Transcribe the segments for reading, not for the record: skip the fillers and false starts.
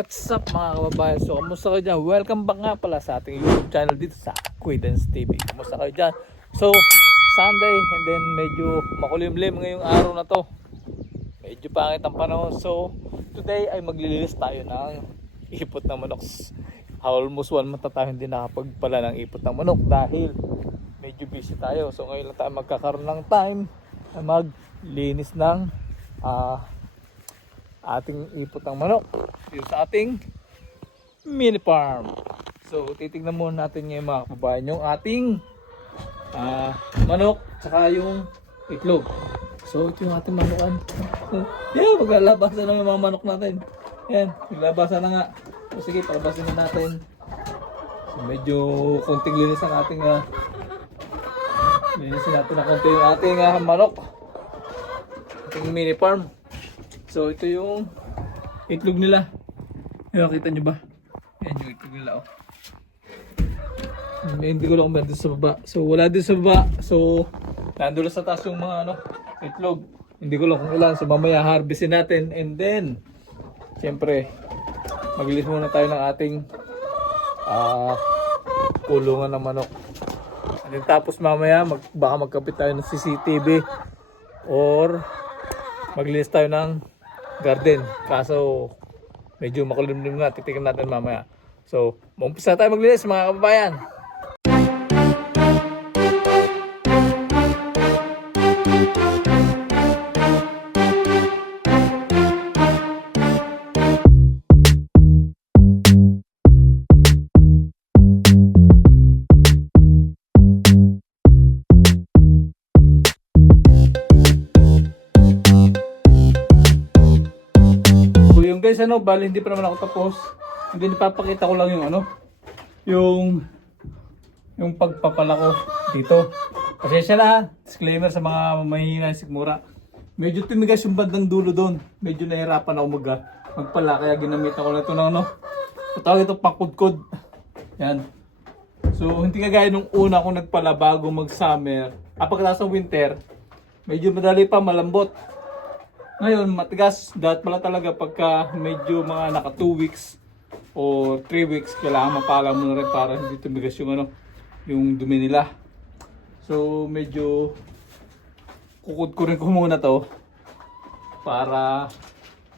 What's up mga kababayan? So kamusta kayo dyan? Welcome back nga pala sa ating YouTube channel dito sa Quidance TV. Kamusta kayo dyan? So Sunday and then medyo makulimlim ngayong araw na to. Medyo pangit ang panahon. So today ay maglilinis tayo ng ipot ng manok. Almost 1 month na tayo hindi nakapagpala ng ipot ng manok dahil medyo busy tayo. So ngayon lang tayo magkakaroon ng time na maglinis ng ating ipot ng manok dito sa ating mini farm. So titignan muna natin ngayon mga kababayan yung ating manok tsaka yung itlog. So ito yung ating manukan. Yeah, maglalabasan na yung mga manok natin. Yan, maglalabasan na nga. So sige, palabasin na natin. So medyo konting linis ang ating linisin natin na konti yung ating manok, ating mini farm. So ito yung itlog nila. Ayan, kita nyo ba? Ayan yung itlog nila, oh. Hindi ko lang kung sa baba. So wala din sa baba. So nandun sa taas yung mga itlog. Hindi ko lang kung ilan. So mamaya harvestin natin. And then syempre maglilis muna tayo ng ating kulungan ng manok. And then tapos mamaya baka magkapit tayo ng CCTV or maglinis tayo ng garden. Kaso medyo makulimlim nga, titignan natin mamaya. So umpisa tayo maglinis mga kababayan. Guys, bali hindi pa naman ako tapos. Hindi, papakita ko lang yung yung pagpapala ko dito. Pasensya na, disclaimer sa mga mahihina ng sikmura. Medyo tumigas yung bandang dulo doon. Medyo nahirapan ako magpala, kaya ginamit ako na ito ng tawag ito pangkudkod. Yan. So hindi kagaya nung una akong nagpala bago mag summer. Pagkatapos ng winter, medyo madali pa, malambot. Ngayon, matigas. Dapat pala talaga pagka medyo mga naka 2 weeks o 3 weeks, kailangan mapala mo na rin para hindi tumigas yung yung dumi nila. So, medyo kukudkurin ko muna to para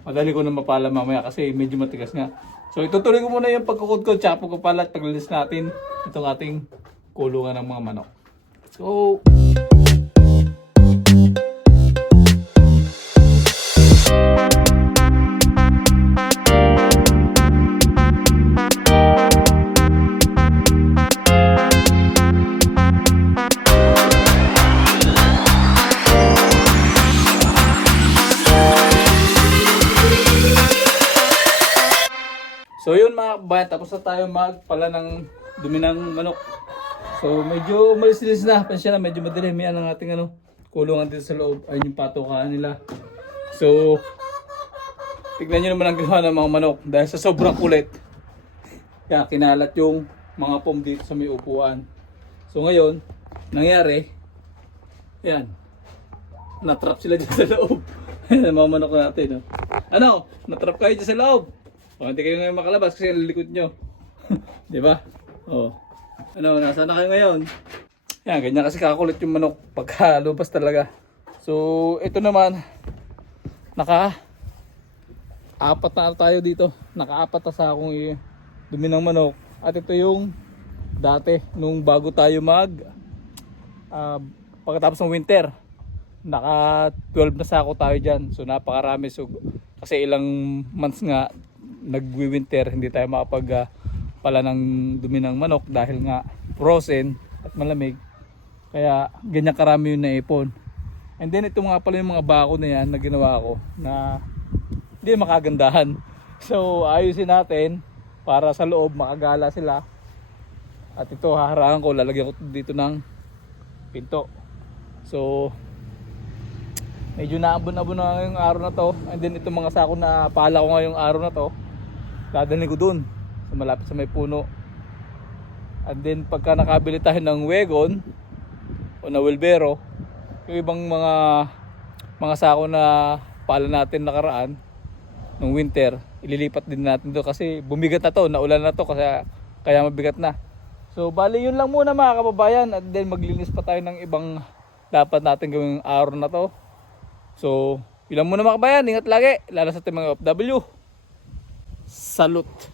madali ko na mapala mamaya kasi medyo matigas nga. So, itutuloy ko muna yung pagkukudkod, tsaka pagkapala at paglilis natin itong ating kulungan ng mga manok. So, so yun mga kabayan, tapos na tayo magpala ng dumi ng manok. So medyo umalis-lis na, pansya na, medyo madilim yan ang ating kulungan dito sa loob. Ayun yung patukaan nila. So tignan nyo naman ang ginawa ng mga manok dahil sa sobrang kulit. Kaya kinalat yung mga foam dito sa may upuan. So ngayon, nangyari, yan, natrap sila dito sa loob. Ayan ang mga manok natin. Natrap kayo dito sa loob. Hindi kayo ngayon makalabas kasi ang likod nyo. Di ba? Nasaan na kayo ngayon? Yan, ganyan kasi kakulit yung manok pagkalubas talaga. So, ito naman, naka-apat na tayo dito. Naka-apat na sa akong dumi ng manok. At ito yung dati, nung bago tayo pagkatapos ng winter. Naka 12 na sako tayo dyan. So, napakarami. So, kasi ilang months nga, nagwi-winter, hindi tayo makapag pala ng dumi ng manok dahil nga frozen at malamig, kaya ganyan karami yung naipon. And then ito nga pala yung mga bako na yan na ginawa ko na hindi makagandahan. So ayusin natin para sa loob makagala sila. At ito haharangan ko, lalagyan ko dito ng pinto. So medyo naabon-abon na ngayong araw na to. And then itong mga sako na pala ko ngayong araw na to, dadalhin ko dun sa malapit sa may puno. And then pagka nakabili tayo ng wagon o na wheelbarrow, yung ibang mga sako na pala natin nakaraan nung winter, ililipat din natin to kasi bumigat na to, naulan na to kasi kaya mabigat na. So bali yun lang muna mga kababayan, at then maglinis pa tayo ng ibang dapat natin gawing araw na to. So yun lang muna mga kababayan, ingat lagi lalo sa ating mga OFW. Salute.